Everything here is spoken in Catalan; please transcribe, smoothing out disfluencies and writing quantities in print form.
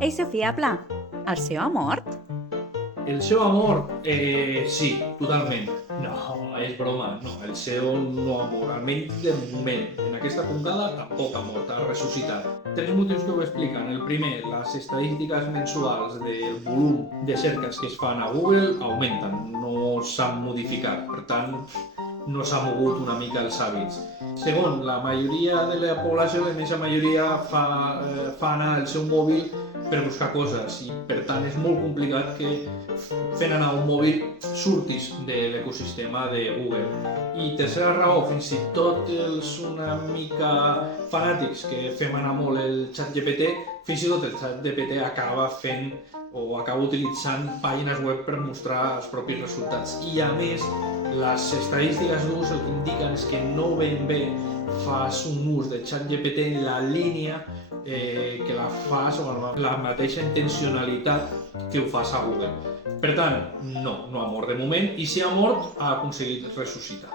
Ei, Sofia, Pla, el seu ha mort? El seu amor, sí, totalment. No, és broma, no, el seu no ha mort, almenys de moment. En aquesta puncada tampoc ha mort, ha ressuscitat. Tres motius que ho expliquen. El primer, les estadístiques mensuals del volum de cerques que es fan a Google augmenten, no s'han modificat, per tant, no s'ha mogut una mica els hàbits. Segon, la majoria de la població, la immensa majoria, fa anar el seu mòbil per buscar coses i per tant és molt complicat que fent anar un mòbil surtis de l'ecosistema de Google. I tercera raó, fins i tot els una mica fanàtics que fem anar molt el ChatGPT, fins i tot el ChatGPT acaba fent o acaba utilitzant pàgines web per mostrar els propis resultats. I a més, les estadístiques d'ús el que indiquen és que no ben bé fas un ús de ChatGPT en la línia que la fas o amb la mateixa intencionalitat que ho fas a Google. Per tant, no ha mort de moment i si ha mort ha aconseguit ressuscitar.